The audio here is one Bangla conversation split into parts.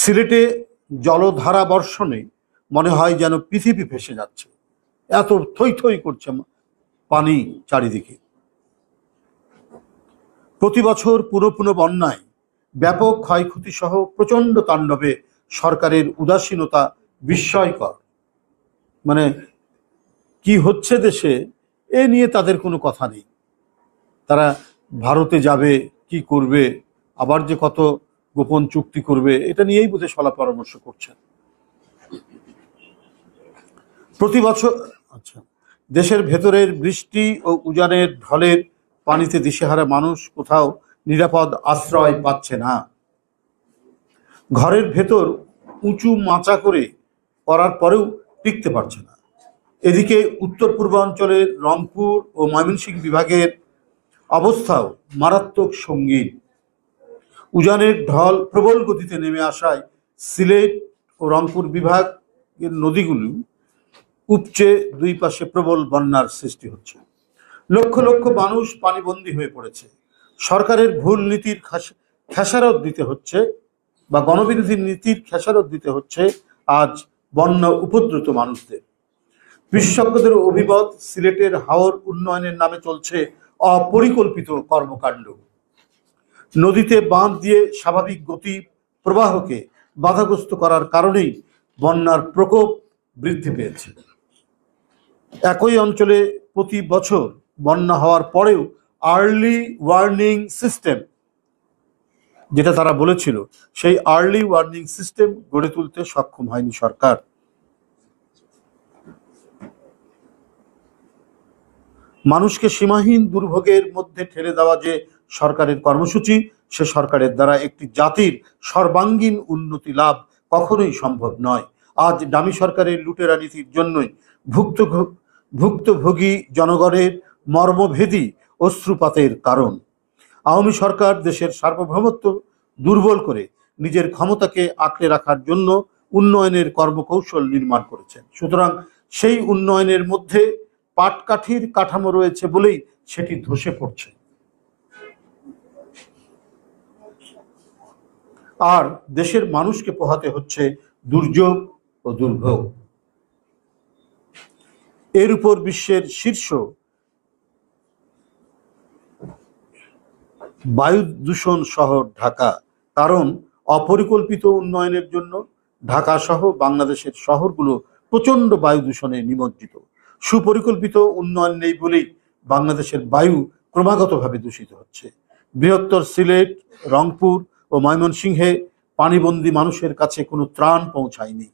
সিলেটে জলধারা বর্ষণে মনে হয় যেন পৃথিবী ভেসে যাচ্ছে, এত থই থই করছে পানি চারিদিকে। প্রতি বছর পুরো পুরো বন্যায় ব্যাপক ক্ষয়ক্ষতি সহ প্রচন্ড তাণ্ডবে সরকারের উদাসীনতা বিস্ময়কর। মানে কি হচ্ছে দেশে এ নিয়ে তাদের কোনো কথা নেই। তারা ভারতে যাবে, কি করবে, আবার যে কত গোপন চুক্তি করবে, এটা নিয়েই বোধহয় সলা পরামর্শ করছেন প্রতি বছর। আচ্ছা, দেশের ভেতরের বৃষ্টি ও উজানের ঢলের পানিতে দিশেহারা মানুষ কোথাও নিরাপদ আশ্রয় পাচ্ছে না। ঘরের ভেতর উঁচু মাচা করার পরেও টিকতে পারছে না। এদিকে উত্তর পূর্বাঞ্চলের রংপুর ও ময়মনসিংহ বিভাগের অবস্থাও মারাত্মক সঙ্গীন। উজানের ঢল প্রবল গতিতে নেমে আসায় সিলেট ও রংপুর বিভাগের নদীগুলো উপচে দুই পাশে প্রবল বন্যার সৃষ্টি হচ্ছে। লক্ষ লক্ষ মানুষ পানিবন্দী হয়ে পড়েছে। সরকারের ভুল নীতির খেসারত দিতে হচ্ছে, বা গণবিরোধী নীতির খেসারত দিতে হচ্ছে আজ বন্যা উপদ্রুত মানুষদের। বিশেষজ্ঞদের অভিমত, সিলেটের হাওর উন্নয়নের নামে চলছে অপরিকল্পিত কর্মকাণ্ড। নদীতে বাঁধ দিয়ে স্বাভাবিক গতি প্রবাহকে বাধাগ্রস্ত করার কারণেই বন্যার প্রকোপ বৃদ্ধি পেয়েছে। একই অঞ্চলে প্রতি বছর বন্যা হওয়ার পরেও আর্লি ওয়ার্নিং সিস্টেম, যেটা তারা বলেছিল, সেই আর্লি ওয়ার্নিং সিস্টেম গড়ে তুলতে সক্ষম হয়নি সরকার। মানুষকে সীমাহীন দুর্ভোগের মধ্যে ঠেলে দেওয়া যে সরকারের কর্মসূচি, সে সরকারের দ্বারা একটি জাতির সর্বাঙ্গীন উন্নতি লাভ কখনোই সম্ভব নয়। আজ দামি সরকারের লুটেরা নীতির জন্যই ভুক্তভোগী জনগণের মর্মভেদী অশ্রুপাতের কারণ। আওয়ামী সরকার দেশের সার্বভৌমত্ব দুর্বল করে নিজের ক্ষমতাকে আঁকড়ে রাখার জন্য উন্নয়নের কর্মকৌশল নির্মাণ করেছেন। সুতরাং সেই উন্নয়নের মধ্যে পাটকাঠির কাঠামো রয়েছে বলেই সেটি ধসে পড়ছে। আর দেশের মানুষকে পোহাতে হচ্ছে দুর্যোগ ও দুর্ভোগ। এর উপর বিশ্বের শীর্ষ বায়ু দূষণ শহর ঢাকা। কারণ অপরিকল্পিত উন্নয়নের জন্য ঢাকা সহ বাংলাদেশের শহরগুলো প্রচন্ড বায়ু দূষণে নিমজ্জিত। সুপরিকল্পিত উন্নয়ন নেই বলেই বাংলাদেশের বায়ু ক্রমাগতভাবে দূষিত হচ্ছে। বৃহত্তর সিলেট, রংপুর ও ময়মনসিংহে পানিবন্দী মানুষের কাছে কোনো ত্রাণ পৌঁছায়নি।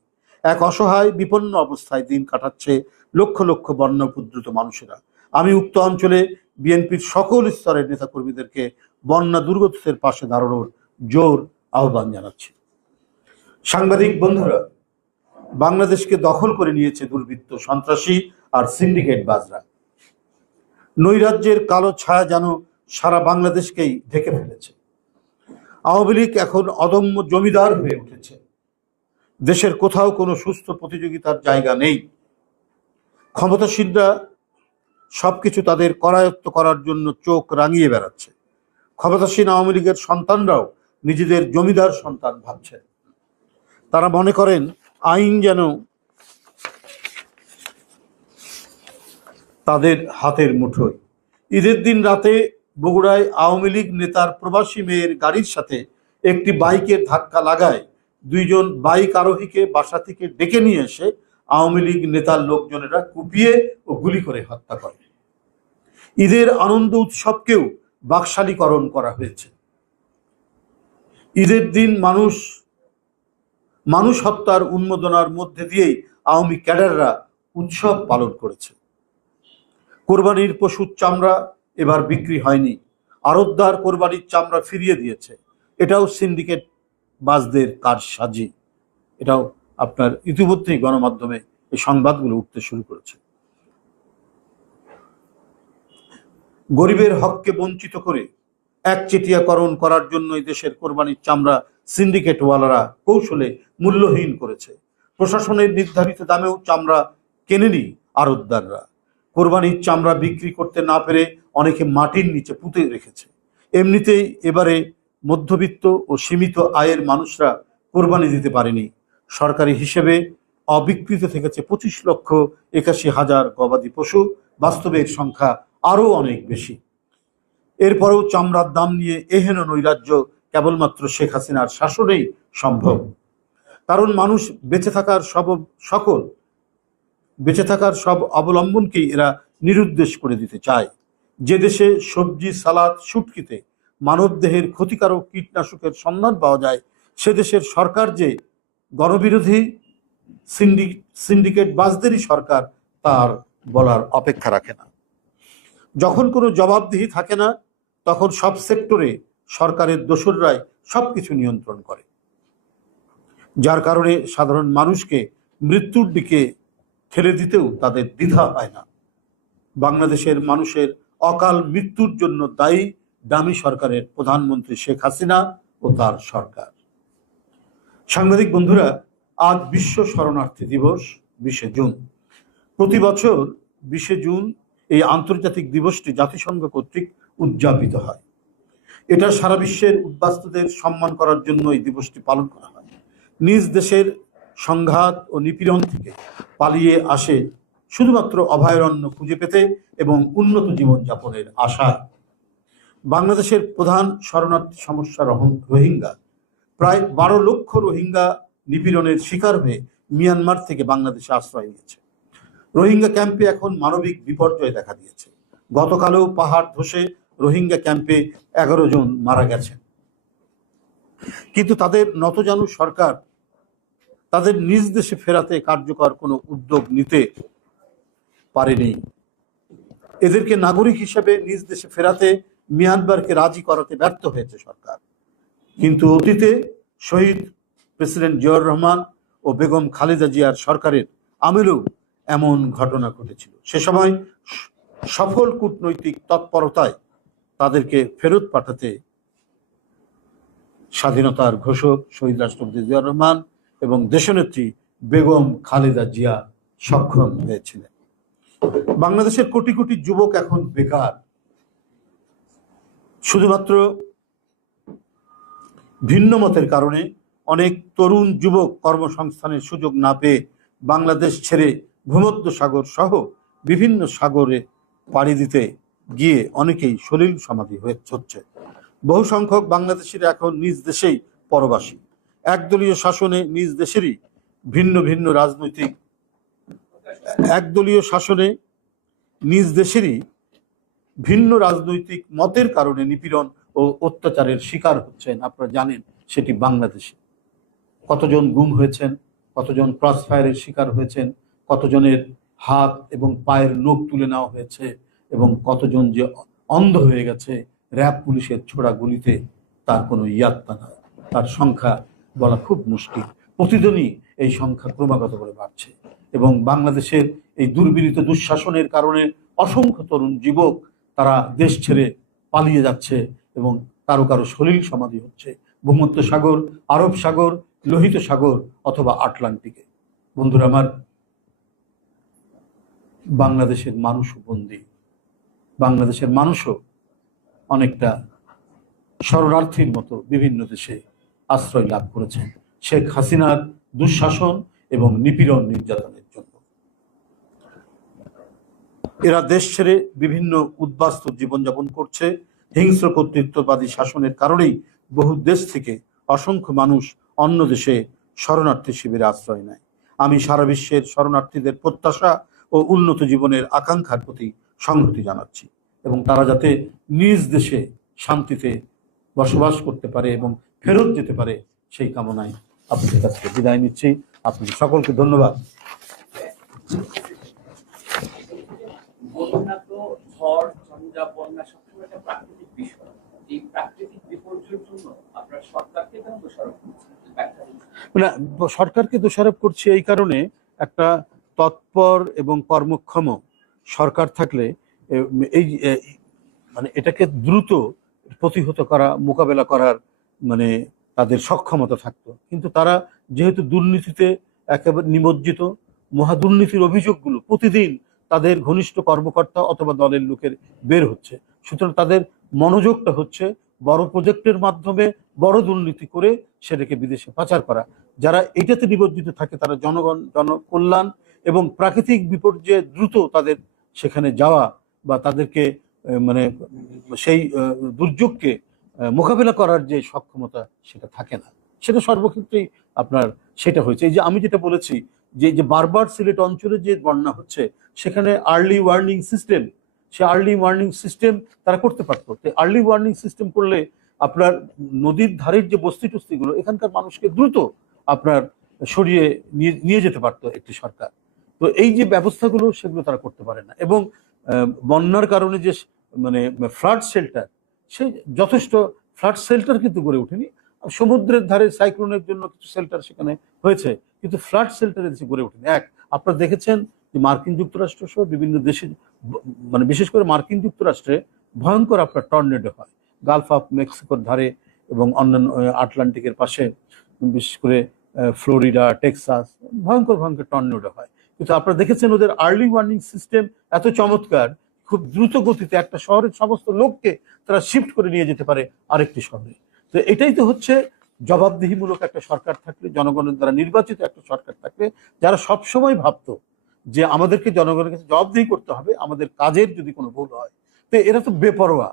এক অসহায় বিপন্ন অবস্থায় দিন কাটাচ্ছে লক্ষ লক্ষ বন্যা উপদ্রুত মানুষেরা। আমি উক্ত অঞ্চলে বিএনপির সকল স্তরের নেতাকর্মীদেরকে বন্যা দুর্গতদের পাশে দাঁড়ানোর জোর আহ্বান জানাচ্ছি। সাংবাদিক বন্ধুরা, বাংলাদেশকে দখল করে নিয়েছে দুর্বৃত্ত, সন্ত্রাসী আর সিন্ডিকেট বাজরা। নৈরাজ্যের কালো ছায়া যেন সারা বাংলাদেশকেই ঢেকে ফেলেছে। আওয়ামী লীগ এখন অদম্য জমিদার হয়ে উঠেছে। দেশের কোথাও কোনো সুস্থ প্রতিযোগিতার জায়গা নেই। ক্ষমতাসীনরা সবকিছু তাদের করায়ত্ত করার জন্য চোখ রাঙিয়ে বেড়াচ্ছে। ক্ষমতাসীন আওয়ামী লীগের সন্তানরাও নিজেদের জমিদার সন্তান ভাবছেন। তারা মনে করেন আইন যেন তাদের হাতের মুঠোয়। ঈদের দিন রাতে বগুড়ায় আওয়ামী লীগ নেতার প্রবাসী মেয়ের গাড়ির সাথে একটি বাইকের ধাক্কা লাগায় দুইজন বাইক আরোহীকে বাসা থেকে ডেকে নিয়ে এসে আওয়ামী লীগ নেতার লোকজনেরা কুপিয়ে ও গুলি করে হত্যা করে। ঈদের আনন্দ উৎসবকেও বাকশালীকরণ করা হয়েছে। ঈদের দিন মানুষ হত্যার উন্মোদনার মধ্যে দিয়েই আওয়ামী ক্যাডাররা উৎসব পালন করেছে। কোরবানির পশুর চামড়া এবার বিক্রি হয়নি, আড়তদার কোরবানির চামড়া ফিরিয়ে দিয়েছে। এটাও সিন্ডিকেট বাজদের কারসাজি। এটাও আপনার ইতিমধ্যেই গণমাধ্যমে এই সংবাদগুলো উঠতে শুরু করেছে। গরিবের হককে বঞ্চিত করে একচেটিয়াকরণ করার জন্যই দেশের কোরবানির চামড়া সিন্ডিকেটওয়ালারা কৌশলে মূল্যহীন করেছে। প্রশাসনের নির্ধারিত দামেও চামড়া কেনেনি আড়তদাররা। কোরবানির চামড়া বিক্রি করতে না পেরে অনেকে মাটির নিচে পুঁতে রেখেছে। এমনিতেই এবারে মধ্যবিত্ত ও সীমিত আয়ের মানুষরা কোরবানি দিতে পারেনি। সরকারি হিসেবে অবিকৃত থেকেছে 25,81,000 গবাদি পশু, বাস্তবে এর সংখ্যা আরও অনেক বেশি। এরপরেও চামড়ার দাম নিয়ে এহেন নৈরাজ্য কেবলমাত্র শেখ হাসিনার শাসনেই সম্ভব। কারণ মানুষ বেঁচে থাকার সব অবলম্বনকেই এরা নিরুদ্দেশ করে দিতে চায়। যে দেশে সবজি, সালাদ, শুটকিতে মানবদেহের ক্ষতিকারক কীটনাশকের সন্ধান পাওয়া যায়, সে দেশের সরকার যে গণবিরোধী সিন্ডিকেটবাজদেরই সরকার, তার বলার অপেক্ষা রাখে না। যখন কোনো জবাবদিহি থাকে না, তখন সব সেক্টরে সরকারের দোসররাই সবকিছু নিয়ন্ত্রণ করে, যার কারণে সাধারণ মানুষকে মৃত্যুর দিকে ঠেলে দিতেও তাদের দ্বিধা হয় না। বাংলাদেশের মানুষের অকাল মৃত্যুর জন্য দায়ী দামি সরকারের প্রধানমন্ত্রী শেখ হাসিনা ও তার সরকার। সাংবাদিক বন্ধুরা, আজ বিশ্ব শরণার্থী দিবস 20শে জুন। প্রতি বছর 20শে জুন এই আন্তর্জাতিক দিবসটি জাতিসংঘ কর্তৃক উদযাপিত হয়। এটা সারা বিশ্বের উদ্বাস্তুদের সম্মান করার জন্য এই দিবসটি পালন করা হয়। নিজ দেশের সংঘাত ও নিপীড়ন থেকে পালিয়ে আসে শুধুমাত্র অভয়ারণ্য খুঁজে পেতে এবং উন্নত জীবনযাপনের আশায়। বাংলাদেশের প্রধান শরণার্থী সমস্যা রোহিঙ্গা। প্রায় 12 লক্ষ রোহিঙ্গা নিপীড়নের শিকার হয়ে মিয়ানমার থেকে বাংলাদেশে আশ্রয় নিয়েছে। রোহিঙ্গা ক্যাম্পে এখন মানবিক বিপর্যয় দেখা দিয়েছে। গতকালও পাহাড় ধসে রোহিঙ্গা ক্যাম্পে 11 জন মারা গেছেন। কিন্তু তাদের নতজানু সরকার তাদের নিজ দেশে ফেরাতে কার্যকর কোনো উদ্যোগ নিতে পারেনি। এদেরকে নাগরিক হিসেবে নিজ দেশে ফেরাতে মিয়ানমারকে রাজি করাতে ব্যর্থ হয়েছে সরকার। কিন্তু অতীতে শহীদ প্রেসিডেন্ট জিয়াউর রহমান ও বেগম খালেদা জিয়ার সরকারের আমলেও এমন ঘটনা ঘটেছিল। সে সময় সফল কূটনৈতিক তৎপরতায় তাদেরকে ফেরত পাঠাতে স্বাধীনতার ঘোষক শহীদ রাষ্ট্রপতি জিয়াউর রহমান এবং দেশনেত্রী বেগম খালেদা জিয়া সক্ষম হয়েছিলেন। বাংলাদেশের কোটি কোটি যুবক এখন বেকার। শুধুমাত্র ভিন্ন মতের কারণে অনেক তরুণ যুবক কর্মসংস্থানের সুযোগ না পেয়ে বাংলাদেশ ছেড়ে ভূমধ্যসাগর সহ বিভিন্ন সাগরে পাড়ি দিতে গিয়ে অনেকেই সলিল সমাধি হচ্ছে। বহু সংখ্যক বাংলাদেশিরা এখন নিজ দেশেই পরবাসী। একদলীয় শাসনে নিজ দেশেরই ভিন্ন রাজনৈতিক মতের কারণে নিপীড়ন ও অত্যাচারের শিকার হচ্ছেন। আপনারা জানেন সেটি বাংলাদেশে কতজন গুম হয়েছেন, কতজন ক্রস ফায়ারের শিকার হয়েছেন, কতজনের হাত এবং পায়ের নখ তুলে নেওয়া হয়েছে এবং কতজন যে অন্ধ হয়ে গেছে র্যাব পুলিশের ছোড়া গুলিতে, তার কোনো ইয়াত্তা নাই। তার সংখ্যা বলা খুব মুশকিল। প্রতিদিনই এই সংখ্যা ক্রমাগত করে বাড়ছে এবং বাংলাদেশের এই দুর্বিনীত দুঃশাসনের কারণে অসংখ্য তরুণ যুবক তারা দেশ ছেড়ে পালিয়ে যাচ্ছে এবং কারো কারো সলিল সমাধি হচ্ছে ভূমধ্যসাগর, আরব সাগর, লোহিত সাগর অথবা আটলান্টিকে। বন্ধুরা আমার, বাংলাদেশের মানুষও বন্দী। বাংলাদেশের মানুষও অনেকটা শরণার্থীর মতো বিভিন্ন দেশে আশ্রয় লাভ করেছেন শেখ হাসিনার দুঃশাসন এবং নিপীড়ন নির্যাতনের জন্য। এরা দেশ ছেড়ে বিভিন্ন উদ্বাস্তু জীবনযাপন করছে। হিংস্র কর্তৃত্ববাদী শাসনের কারণেই বহু দেশ থেকে অসংখ্য মানুষ অন্য দেশে শরণার্থী শিবিরে আশ্রয় নেয়। আমি সারা বিশ্বের শরণার্থীদের প্রত্যাশা ও উন্নত জীবনের আকাঙ্ক্ষার প্রতি সংহতি জানাচ্ছি এবং তারা যাতে নিজ দেশে শান্তিতে বসবাস করতে পারে এবং ফেরত যেতে পারে, সেই কামনায় আপনাদের কাছ থেকে বিদায় নিচ্ছি। আপনাদের সকলকে ধন্যবাদ। বন্যা তো ঝড়, ঝঞ্ঝা, বন্যা সবসময় একটা প্রাকৃতিক বিষয়। এই প্রাকৃতিক বিপর্যয়ের জন্য আপনারা সরকারকে কেন দোষারোপ করছেন? না, সরকারকে দোষারোপ করছি এই কারণে, একটা তৎপর এবং কর্মক্ষম সরকার থাকলে এই মানে এটাকে দ্রুত প্রতিহত করা, মোকাবেলা করার মানে তাদের সক্ষমতা থাকতো। কিন্তু তারা যেহেতু দুর্নীতিতে একেবারে নিমজ্জিত, মহাদুর্নীতির অভিযোগগুলো প্রতিদিন তাদের ঘনিষ্ঠ কর্মকর্তা অথবা দলের লোকের বের হচ্ছে, সুতরাং তাদের মনোযোগটা হচ্ছে বড় প্রজেক্টের মাধ্যমে বড় দুর্নীতি করে সেটাকে বিদেশে পাচার করা। যারা এটাতে নিবজ্জিত থাকে তারা জনগণ, জনকল্যাণ এবং প্রাকৃতিক বিপর্যয়ে দ্রুত তাদের সেখানে যাওয়া বা তাদেরকে মানে সেই দুর্যোগকে মোকাবেলা করার যে সক্ষমতা সেটা থাকে না। সেটা সর্বক্ষেত্রেই আপনার সেটা হয়েছে। এই যে আমি যেটা বলেছি যে বারবার সিলেট অঞ্চলে যে বন্যা হচ্ছে সেখানে আর্লি ওয়ার্নিং সিস্টেম, সে আর্লি ওয়ার্নিং সিস্টেম তারা করতে পারতো। আর্লি ওয়ার্নিং সিস্টেম করলে আপনার নদীর ধারের যে বস্তি টস্তিগুলো এখানকার মানুষকে দ্রুত আপনার সরিয়ে নিয়ে যেতে পারতো একটি সরকার। তো এই যে ব্যবস্থাগুলো সেগুলো তারা করতে পারে না। এবং বন্যার কারণে যে মানে ফ্লাড শেল্টার, সে যথেষ্ট ফ্লাড শেল্টার কিন্তু গড়ে ওঠেনি। সমুদ্রের ধারে সাইক্লোনের জন্য কিছু শেল্টার সেখানে হয়েছে, কিন্তু ফ্লাড শেল্টার এসে গড়ে ওঠেনি। আপনারা দেখেছেন যে মার্কিন যুক্তরাষ্ট্র সহ বিভিন্ন দেশে, মানে বিশেষ করে মার্কিন যুক্তরাষ্ট্রে ভয়ঙ্কর আপনার টর্নেডো হয় গালফ অফ মেক্সিকোর ধারে এবং অন্যান্য আটলান্টিকের পাশে, বিশেষ করে ফ্লোরিডা, টেক্সাস, ভয়ঙ্কর ভয়ঙ্কর টর্নেডো হয়। কিন্তু আপনারা দেখেছেন ওদের আর্লি ওয়ার্নিং সিস্টেম এত চমৎকার, খুব দ্রুত গতিতে একটা শহরের সমস্ত লোককে তারা শিফট করে নিয়ে যেতে পারে আরেকটি শহরে। তো এটাই তো হচ্ছে জবাবদিহিমূলক একটা সরকার থাকলে, জনগণের দ্বারা নির্বাচিত একটা সরকার থাকলে, যারা সবসময় ভাবতো যে আমাদেরকে জনগণের কাছে জবাবদিহি করতে হবে আমাদের কাজের যদি কোনো ভুল হয়। তো এরা তো বেপরোয়া,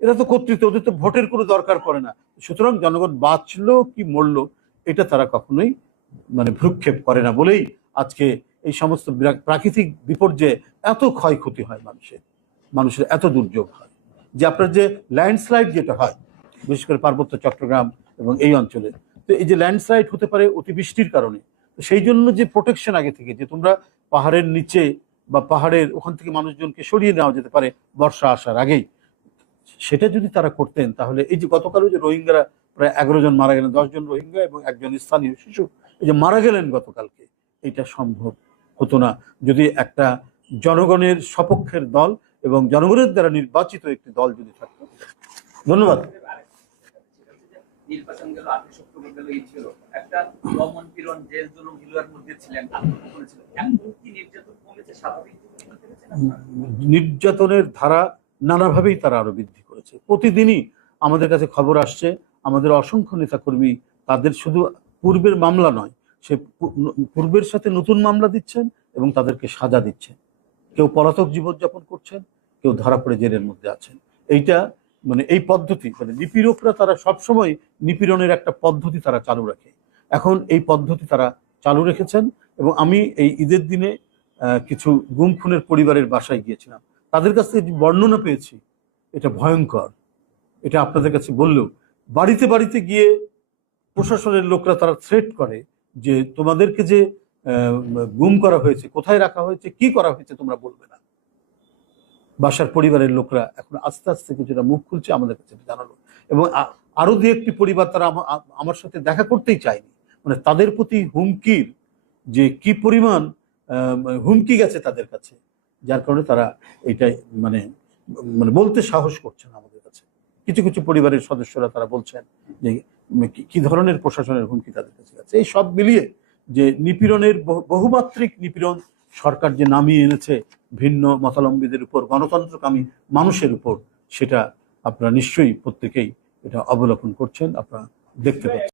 এরা তো কর্তৃত্ব, ওদের তো ভোটের কোনো দরকার পড়ে না। সুতরাং জনগণ বাঁচলো কি মরলো এটা তারা কখনোই মানে ভ্রুক্ষেপ করে না বলেই আজকে এই সমস্ত প্রাকৃতিক বিপর্যয়ে এত ক্ষয়ক্ষতি হয়, মানুষের এত দুর্যোগ হয়। যে আপনার যে ল্যান্ডস্লাইড যেটা হয় বিশেষ করে পার্বত্য চট্টগ্রাম এবং এই অঞ্চলে, তো এই যে ল্যান্ডস্লাইড হতে পারে অতিবৃষ্টির কারণে। তো সেই জন্য যে প্রোটেকশন আগে থেকে, যে তোমরা পাহাড়ের নিচে বা পাহাড়ের ওখান থেকে মানুষজনকে সরিয়ে নেওয়া যেতে পারে বর্ষা আসার আগেই, সেটা যদি তারা করতেন তাহলে এই যে গতকালও যে রোহিঙ্গারা প্রায় 11 জন মারা গেলেন, 10 জন রোহিঙ্গা এবং একজন স্থানীয় শিশু এই যে মারা গেলেন গতকালকে, এটা সম্ভব হতো না যদি একটা জনগণের সপক্ষের দল এবং জনগণের দ্বারা নির্বাচিত একটি দল যদি থাকতো। ধন্যবাদ। নির্বাচন গেল, 28 অক্টোবর গেল, এই ছিল একটা দমন পীড়ন, জেল জুলুম হিলুয়ার মধ্যে ছিলেন, আত্মহত্যা করেছিলেন। এখন কি নির্যাতন কমেছে, স্বাভাবিক? নির্যাতনের ধারা নানাভাবেই তারা আরো বৃদ্ধি করেছে। প্রতিদিনই আমাদের কাছে খবর আসছে, আমাদের অসংখ্য নেতাকর্মী তাদের শুধু পূর্বের মামলা নয়, সে পূর্বের সাথে নতুন মামলা দিচ্ছেন এবং তাদেরকে সাজা দিচ্ছেন। কেউ পলাতক জীবনযাপন করছেন, কেউ ধরা পড়ে জেলের মধ্যে আছেন। এইটা মানে এই পদ্ধতি, মানে নিপীড়করা তারা সবসময় নিপীড়নের একটা পদ্ধতি তারা চালু রাখে। এখন এই পদ্ধতি তারা চালু রেখেছেন। এবং আমি এই ঈদের দিনে কিছু গুম খুনের পরিবারের বাসায় গিয়েছিলাম, তাদের কাছ থেকে যে বর্ণনা পেয়েছি এটা ভয়ঙ্কর। এটা আপনাদের কাছে বললেও, বাড়িতে বাড়িতে গিয়ে প্রশাসনের লোকরা তারা থ্রেট করে যে তোমাদেরকে যে গুম করা হয়েছে, কোথায় রাখা হয়েছে, কি করা হয়েছে তোমরা বলবে না। বাসার পরিবারের লোকরা এখন আস্তে আস্তে কিছুটা মুখ খুলছে, আমাদের কাছে জানালো। এবং আরো দু একটি পরিবার তারা আমার সাথে দেখা করতেই চায়নি। মানে তাদের প্রতি হুমকির যে কি পরিমাণ হুমকি গেছে তাদের কাছে, যার কারণে তারা এইটাই মানে মানে বলতে সাহস করছে না আমাদের কাছে। কিছু কিছু পরিবারের সদস্যরা তারা বলছেন যে কি ধরনের প্রশাসনের হুমকি তাদের কাছে আছে। এই সব মিলিয়ে যে নিপীড়নের বহুমাত্রিক নিপীড়ন সরকার যে নামিয়ে এনেছে ভিন্ন মতাবলম্বীদের উপর, গণতন্ত্রকামী মানুষের উপর, সেটা আপনারা নিশ্চয়ই প্রত্যেকেই এটা অবলোকন করছেন, আপনারা দেখতে পাচ্ছেন।